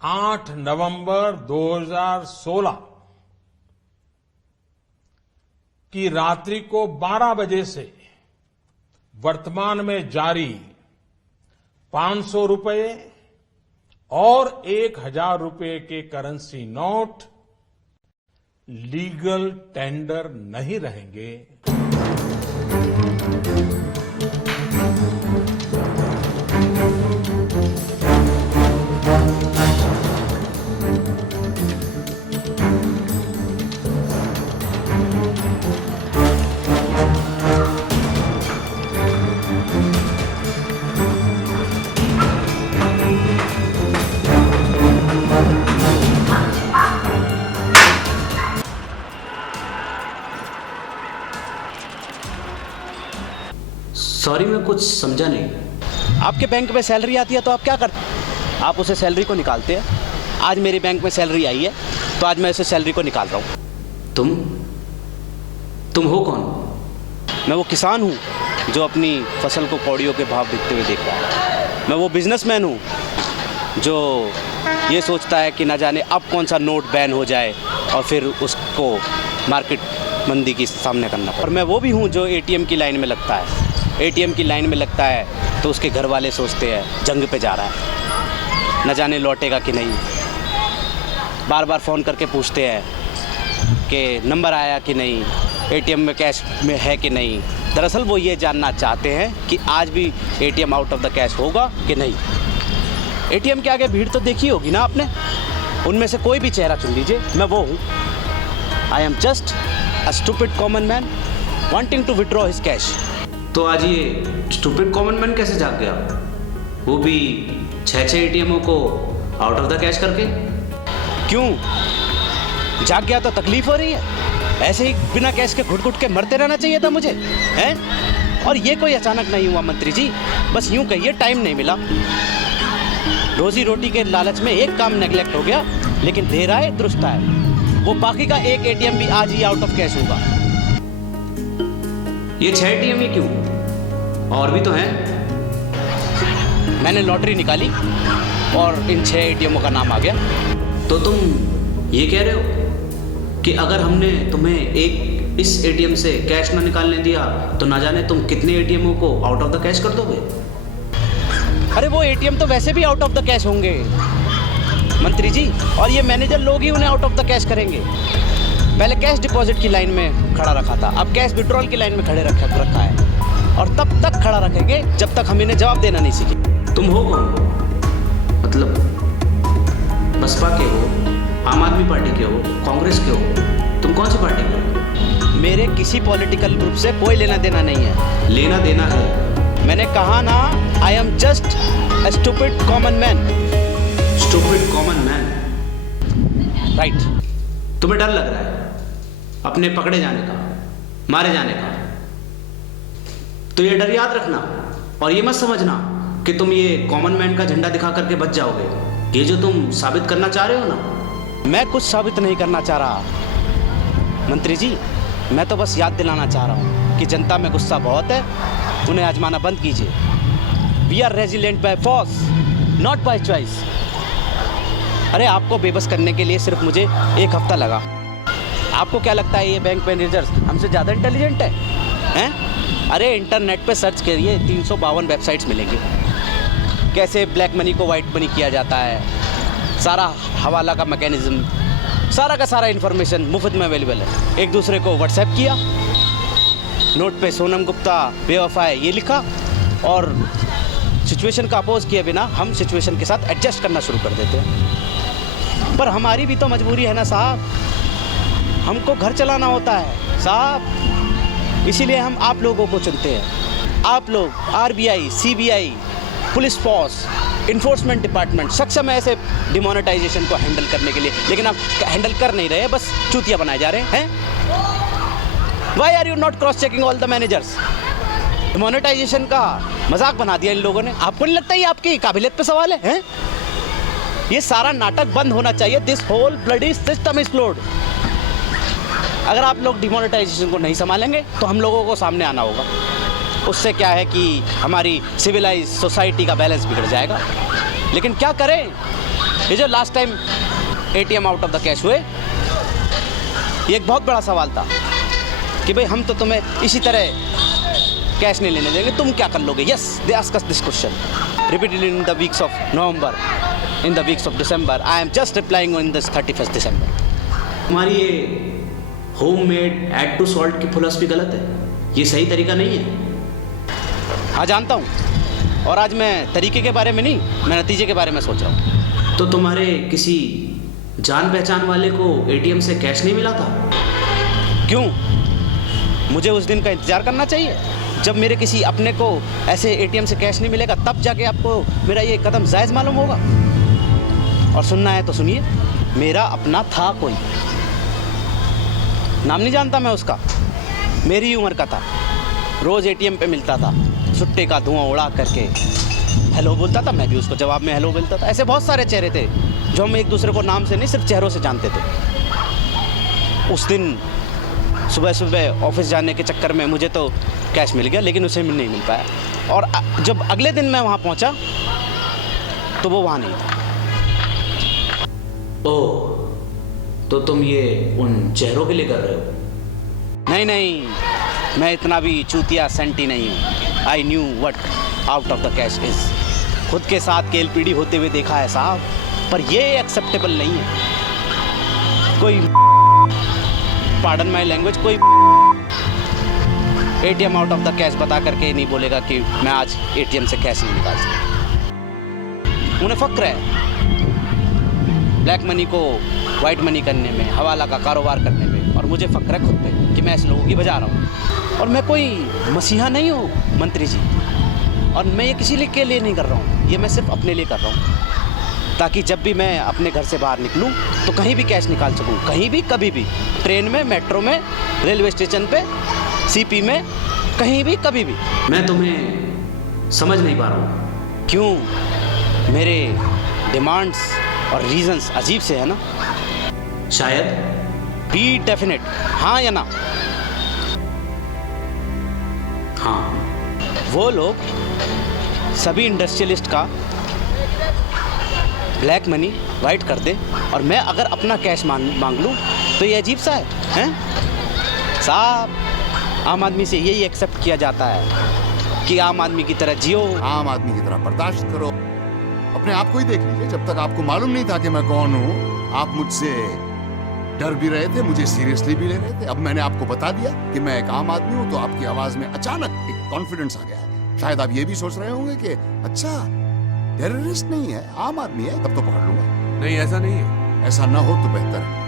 8 नवंबर 2016 की रात्रि को 12 बजे से वर्तमान में जारी 500 रुपए और 1000 रुपए के करेंसी नोट लीगल टेंडर नहीं रहेंगे। सॉरी, मैं कुछ समझा नहीं। आपके बैंक में सैलरी आती है तो आप क्या करते हैं? आप उसे सैलरी को निकालते हैं। आज मेरे बैंक में सैलरी आई है तो आज मैं उसे सैलरी को निकाल रहा हूँ। तुम हो कौन? मैं वो किसान हूँ जो अपनी फसल को कौड़ियों के भाव बिकते हुए देख रहा है। मैं वो बिजनेसमैन हूँ जो ये सोचता है कि ना जाने अब कौन सा नोट बैन हो जाए और फिर उसको मार्केट मंदी की सामने करना पड़े। और मैं वो भी हूँ जो एटीएम की लाइन में लगता है। एटीएम की लाइन में लगता है तो उसके घर वाले सोचते हैं जंग पे जा रहा है, न जाने लौटेगा कि नहीं। बार बार फ़ोन करके पूछते हैं कि नंबर आया कि नहीं, एटीएम में कैश में है कि नहीं। दरअसल वो ये जानना चाहते हैं कि आज भी ATM out of the cash होगा कि नहीं। एटीएम के आगे भीड़ तो देखी होगी ना आपने। उनमें से कोई भी चेहरा चुन लीजिए, मैं वो हूँ। I am just a stupid common man wanting to withdraw his cash. तो आज ये स्टूपिड कॉमन मैन कैसे जाग गया, वो भी 6 एटीएमों को आउट ऑफ द कैश करके? क्यों जाग गया तो तकलीफ हो रही है? ऐसे ही बिना कैश के घुट घुट के मरते रहना चाहिए था मुझे, हैं? और ये कोई अचानक नहीं हुआ मंत्री जी, बस यूं कहिए टाइम नहीं मिला। रोजी रोटी के लालच में एक काम नेग्लेक्ट हो गया, लेकिन देर आए दुरुस्त आए। वो बाकी का एक एटीएम भी आज ही आउट ऑफ कैश होगा। ये 6 एटीएम ही क्यों? और भी तो हैं। मैंने लॉटरी निकाली और इन 6 एटीएमों का नाम आ गया। तो तुम ये कह रहे हो कि अगर हमने तुम्हें एक इस एटीएम से कैश ना निकालने दिया तो ना जाने तुम कितने एटीएमों को आउट ऑफ द कैश कर दोगे? अरे वो एटीएम तो वैसे भी आउट ऑफ द कैश होंगे मंत्री जी, और ये मैनेजर लोग ही उन्हें आउट ऑफ द कैश करेंगे। पहले कैश डिपॉजिट की लाइन में खड़ा रखा था, अब कैश विड्रॉल की लाइन में खड़े रखा है, और तब तक खड़ा रखेंगे जब तक हम इन्हें जवाब देना नहीं सीखे। तुम हो कौन? मतलब बसपा के हो, आम आदमी पार्टी के हो, कांग्रेस के हो? तुम कौन सी पार्टी के हो? मेरे किसी पॉलिटिकल ग्रुप से कोई लेना देना नहीं है। लेना देना है। मैंने कहा ना, आई am just a stupid common man. Stupid common man, right. तुम्हें डर लग रहा है अपने पकड़े जाने का, मारे जाने का? तो ये डर याद रखना और ये मत समझना कि तुम ये कॉमन मैन का झंडा दिखा करके बच जाओगे। ये जो तुम साबित करना चाह रहे हो ना। मैं कुछ साबित नहीं करना चाह रहा मंत्री जी, मैं तो बस याद दिलाना चाह रहा हूँ कि जनता में गुस्सा बहुत है, उन्हें आजमाना बंद कीजिए। We are resilient by force, not by choice. अरे आपको बेबस करने के लिए सिर्फ मुझे 1 हफ्ता लगा। आपको क्या लगता है ये बैंक मैनेजर्स हमसे ज़्यादा इंटेलिजेंट हैं? अरे इंटरनेट पे सर्च करिए, 352 वेबसाइट्स मिलेंगे। कैसे ब्लैक मनी को वाइट मनी किया जाता है, सारा हवाला का मैकेनिज्म, सारा का सारा इन्फॉर्मेशन मुफ्त में अवेलेबल है। एक दूसरे को व्हाट्सएप किया, नोट पे सोनम गुप्ता बेवफा है ये लिखा, और सिचुएशन का अपोज किए बिना हम सिचुएशन के साथ एडजस्ट करना शुरू कर देते हैं। पर हमारी भी तो मजबूरी है ना साहब, हमको घर चलाना होता है साहब, इसीलिए हम आप लोगों को चुनते हैं। आप लोग RBI, CBI, police force, enforcement department सक्षम है ऐसे डिमोनेटाइजेशन को हैंडल करने के लिए, लेकिन आप हैंडल कर नहीं रहे, बस चूतिया बनाए जा रहे हैं। Why are you not cross checking all the managers? Demonetisation का मजाक बना दिया इन लोगों ने। आपको नहीं लगता ये आपकी काबिलियत पे सवाल है, हैं? ये सारा नाटक बंद होना चाहिए। This whole bloody system is flawed. अगर आप लोग डिमोनेटाइजेशन को नहीं संभालेंगे तो हम लोगों को सामने आना होगा। उससे क्या है कि हमारी सिविलाइज सोसाइटी का बैलेंस बिगड़ जाएगा। लेकिन क्या करें, ये जो last time ATM out of the cash हुए, ये एक बहुत बड़ा सवाल था कि भाई हम तो तुम्हें इसी तरह कैश नहीं लेने देंगे, तुम क्या कर लोगे। Yes, they ask us this question repeatedly in the weeks of November, in the weeks of December. I am just replying in this 31st दिसंबर। तुम्हारी ये होममेड ऐड टू सॉल्ट की फिलॉसफी गलत है, ये सही तरीका नहीं है। हाँ जानता हूँ, और आज मैं तरीके के बारे में नहीं, मैं नतीजे के बारे में सोच रहा हूँ। तो तुम्हारे किसी जान पहचान वाले को एटीएम से कैश नहीं मिला था? क्यों? मुझे उस दिन का इंतजार करना चाहिए जब मेरे किसी अपने को ऐसे एटीएम से कैश नहीं मिलेगा, तब जाके आपको मेरा ये कदम जायज़ मालूम होगा। और सुनना है तो सुनिए, मेरा अपना था कोई, नाम नहीं जानता मैं उसका, मेरी उम्र का था, रोज़ एटीएम पे मिलता था, सुट्टे का धुआं उड़ा करके हेलो बोलता था, मैं भी उसको जवाब में हेलो बोलता था। ऐसे बहुत सारे चेहरे थे जो हम एक दूसरे को नाम से नहीं, सिर्फ चेहरों से जानते थे। उस दिन सुबह सुबह ऑफिस जाने के चक्कर में मुझे तो कैश मिल गया, लेकिन उसे नहीं मिल पाया। और जब अगले दिन मैं वहाँ पहुँचा तो वो वहाँ नहीं था। ओह, तो तुम ये उन चेहरों के लिए कर रहे हो? नहीं नहीं, मैं इतना भी चूतिया सेंटी नहीं हूँ। I knew what out of the cash is. खुद के साथ केलपीडी होते हुए देखा है साहब, पर ये एक्सेप्टेबल नहीं है। कोई पार्डन माई लैंग्वेज, कोई ATM out of the cash बता करके नहीं बोलेगा कि मैं आज एटीएम से कैश नहीं निकाल सकता। उन्हें फक्र है ब्लैक मनी को वाइट मनी करने में, हवाला का कारोबार करने में, और मुझे फक्र है खुद पे कि मैं ऐसे लोगों की बजा रहा हूँ। और मैं कोई मसीहा नहीं हूँ मंत्री जी, और मैं ये किसी के लिए नहीं कर रहा हूँ, ये मैं सिर्फ अपने लिए कर रहा हूँ, ताकि जब भी मैं अपने घर से बाहर निकलूँ तो कहीं भी कैश निकाल सकूँ, कहीं भी, कभी भी, ट्रेन में, मेट्रो में, रेलवे स्टेशन पे, सीपी में, कहीं भी, कभी भी। मैं तुम्हें समझ नहीं पा रहा हूँ। क्यों? मेरे डिमांड्स और रीजंस अजीब से है ना? शायद। बी डेफिनेट, हाँ या ना? हाँ। वो लोग सभी इंडस्ट्रियलिस्ट का ब्लैक मनी वाइट कर दे और मैं अगर अपना कैश मांग लूँ तो ये अजीब सा है, हैं? साहब, आम आदमी से यही एक्सेप्ट किया जाता है कि आम आदमी की तरह जियो, आम आदमी की तरह बर्दाश्त करो। अपने आप को ही देख लीजिए, जब तक आपको मालूम नहीं था कि मैं कौन हूँ, आप मुझसे डर भी रहे थे, मुझे सीरियसली भी ले रहे थे। अब मैंने आपको बता दिया कि मैं एक आम आदमी हूँ, तो आपकी आवाज में अचानक एक कॉन्फिडेंस आ गया है। शायद आप ये भी सोच रहे होंगे कि अच्छा, टेररिस्ट नहीं है, आम आदमी है, तब तो पकड़ लूंगा। नहीं, ऐसा नहीं है। ऐसा ना हो तो बेहतर है।